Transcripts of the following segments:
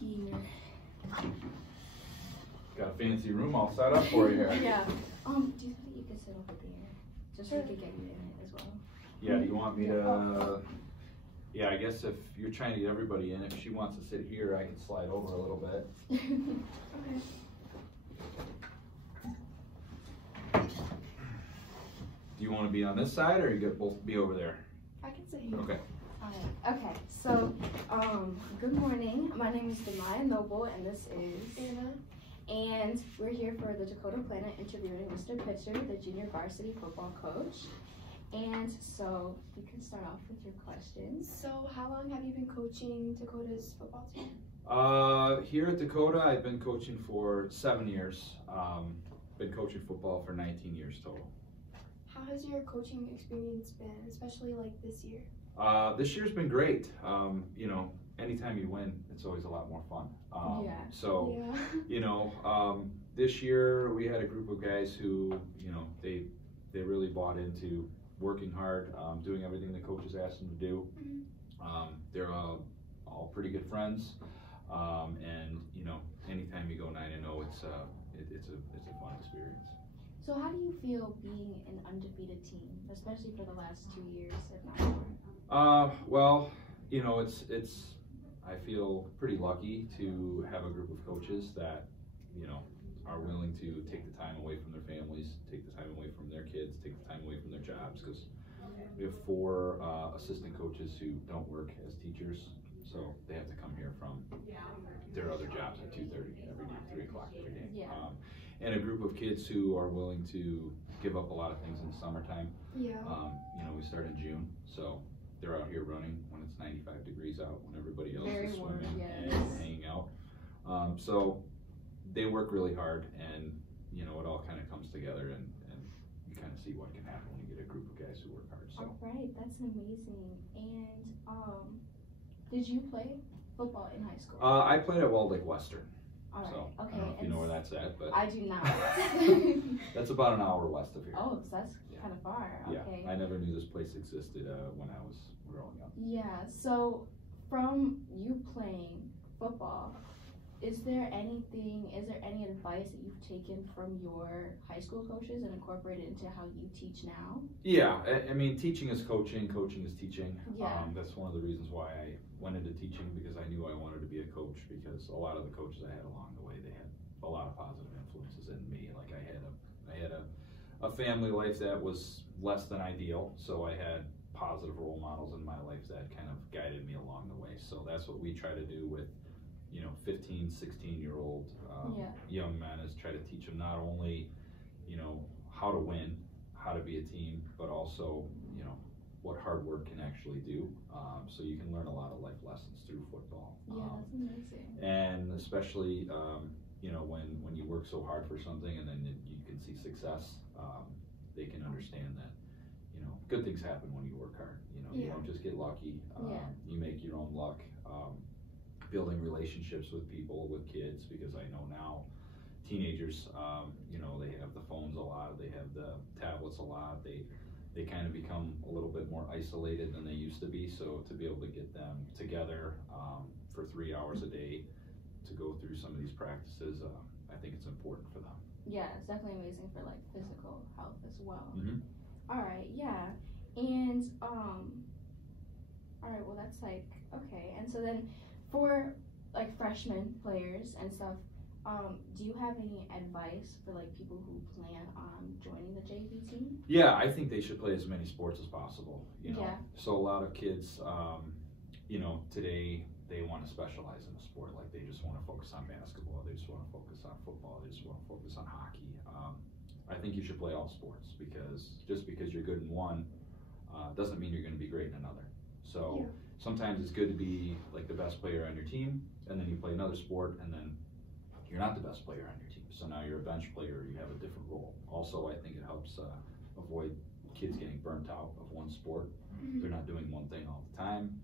here. Got a fancy room all set up for you here. Yeah. Do you think you could sit over there? Just so we could get you in it as well. Yeah, you want me to, yeah, I guess if you're trying to get everybody in, if she wants to sit here, I can slide over a little bit. Okay. Do you want to be on this side, or you get both be over there? I can sit here. Okay. Okay, so, good morning. My name is Demaya Noble, and this is Anna. And we're here for the Dakota Planet interviewing Mr. Pitcher, the junior varsity football coach. And so you can start off with your questions. So how long have you been coaching Dakota's football team? Here at Dakota, I've been coaching for 7 years. Been coaching football for 19 years total. How has your coaching experience been, especially like this year? This year's been great. You know, anytime you win, it's always a lot more fun. So, you know, this year we had a group of guys who, you know, they really bought into working hard, doing everything the coaches asked them to do. They're all pretty good friends, and you know, anytime you go 9-0, it's a fun experience. So how do you feel being an undefeated team, especially for the last 2 years, if not more? Well, you know, I feel pretty lucky to have a group of coaches that, you know, are willing to take the time away from their families, take the time away from their kids, take the time away from their jobs, because we have 4 assistant coaches who don't work as teachers, so they have to come here from their other jobs at 2:30 every day, 3 o'clock every day. And a group of kids who are willing to give up a lot of things in the summertime. You know, we start in June, so they're out here running when it's 95 degrees out, when everybody else is swimming and hanging out. So they work really hard, and you know, it all kind of comes together, and you kind of see what can happen when you get a group of guys who work hard. So. All right, that's amazing. And did you play football in high school? I played at Walled Lake Western. All right, so, okay. I don't know if you know where that's at, but I do not. That's about an hour west of here. Oh, so that's kind of far. Okay. Yeah, I never knew this place existed when I was growing up. Yeah. So, from you playing football, is there any advice that you've taken from your high school coaches and incorporated into how you teach now? Yeah, I mean, teaching is coaching, coaching is teaching. Yeah. That's one of the reasons why I went into teaching, because I knew I wanted to be a coach, because a lot of the coaches I had along the way, they had a lot of positive influences in me. Like I had a family life that was less than ideal, so I had positive role models in my life that kind of guided me along the way. So that's what we try to do with, you know, 15, 16-year-old young men, is try to teach them not only, you know, how to win, how to be a team, but also, you know, what hard work can actually do. So you can learn a lot of life lessons through football. Yeah, that's amazing. And especially, you know, when you work so hard for something and then you can see success, they can understand that, you know, good things happen when you work hard. You know, you don't just get lucky. You make your own luck. Building relationships with people, with kids, because I know now teenagers, you know, they have the phones a lot, they have the tablets a lot, they kind of become a little bit more isolated than they used to be. So to be able to get them together for 3 hours a day to go through some of these practices, I think it's important for them. Yeah, it's definitely amazing for like physical health as well. All right, yeah. And all right, well that's like, okay. And so then for like freshman players and stuff, do you have any advice for like people who plan on joining the JV team? Yeah, I think they should play as many sports as possible. You know, so a lot of kids, you know, today they want to specialize in a sport. Like they just want to focus on basketball, they just want to focus on football, they just want to focus on hockey. I think you should play all sports, because just because you're good in one doesn't mean you're going to be great in another. So sometimes it's good to be like the best player on your team, and then you play another sport, and then you're not the best player on your team. So now you're a bench player, you have a different role. Also, I think it helps avoid kids getting burnt out of one sport. They're not doing one thing all the time.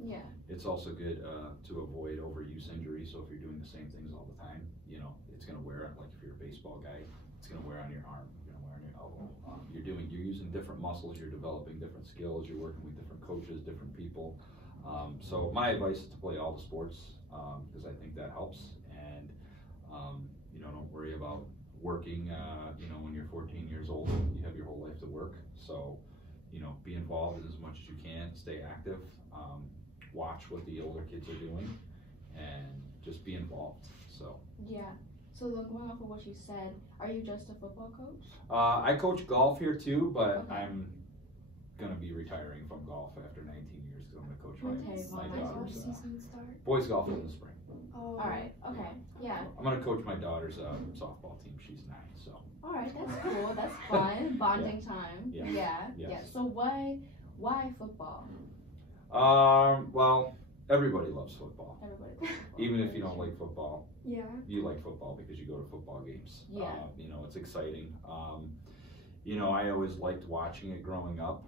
It's also good to avoid overuse injuries. So if you're doing the same things all the time, you know, it's going to wear, like if you're a baseball guy, it's going to wear on your arm, it's going to wear on your elbow. You're using different muscles, you're developing different skills, you're working with different coaches, different people. So my advice is to play all the sports because I think that helps. And you know, don't worry about working. You know, when you're 14 years old, you have your whole life to work. So, you know, be involved as much as you can. Stay active. Watch what the older kids are doing, and just be involved. So. Yeah. So going off of what you said, are you just a football coach? I coach golf here too, but Okay. I'm gonna be retiring from golf after 19 years because I'm gonna coach my daughter's season start? boys golf in the spring. Oh. All right. Okay. Yeah. I'm gonna coach my daughter's softball team. She's 9, so. All right. That's cool. That's fun. Bonding time. Yeah. Yeah. Yes. Yeah. So why football? Well, everybody loves football. Everybody. Even if you don't like football, Yeah. you like football because you go to football games. Yeah. You know, it's exciting. You know, I always liked watching it growing up.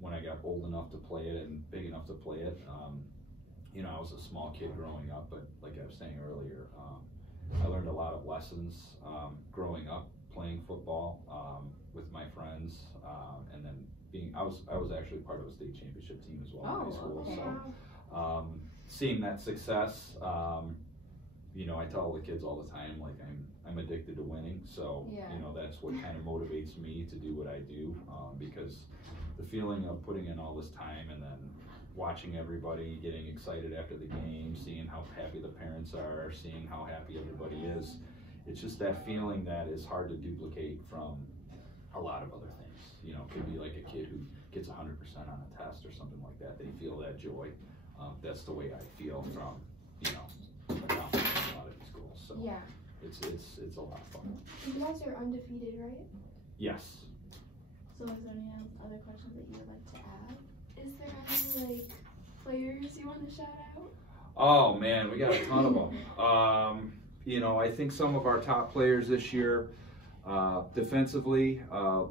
When I got old enough to play it and big enough to play it, you know, I was a small kid growing up, but like I was saying earlier, I learned a lot of lessons growing up playing football with my friends, and then I was actually part of a state championship team as well in high school. Okay. So seeing that success, you know, I tell the kids all the time, like I'm addicted to winning. So Yeah. you know, that's what kind of motivates me to do what I do, because the feeling of putting in all this time and then watching everybody getting excited after the game, seeing how happy the parents are, seeing how happy everybody is, it's just that feeling that is hard to duplicate from a lot of other things. You know, it could be like a kid who gets 100% on a test or something like that. They feel that joy. That's the way I feel from, you know, accomplishing a lot of these goals. So Yeah. it's a lot of fun. You guys are undefeated, right? Yes. So is there any other questions that you would like to add? Is there any like players you want to shout out? Oh man, we got a ton of them. You know, I think some of our top players this year, defensively,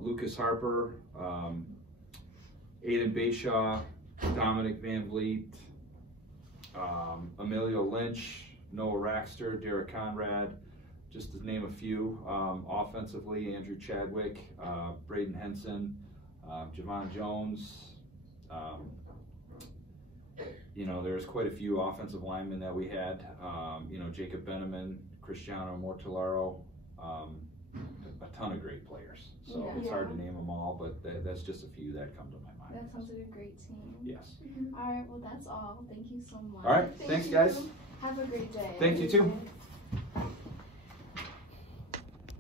Lucas Harper, Aiden Bayshaw, Dominic Van Vliet, Emilio Lynch, Noah Raxter, Derek Conrad, just to name a few. Offensively, Andrew Chadwick, Braden Henson, Javon Jones. You know, there's quite a few offensive linemen that we had. You know, Jacob Beneman, Cristiano Mortellaro, a ton of great players. So Yeah. it's hard to name them all, but that's just a few that come to my mind. That sounds like a great team. Yes. All right. Well, that's all. Thank you so much. All right. Thanks, guys. Have a great day. Thank you too.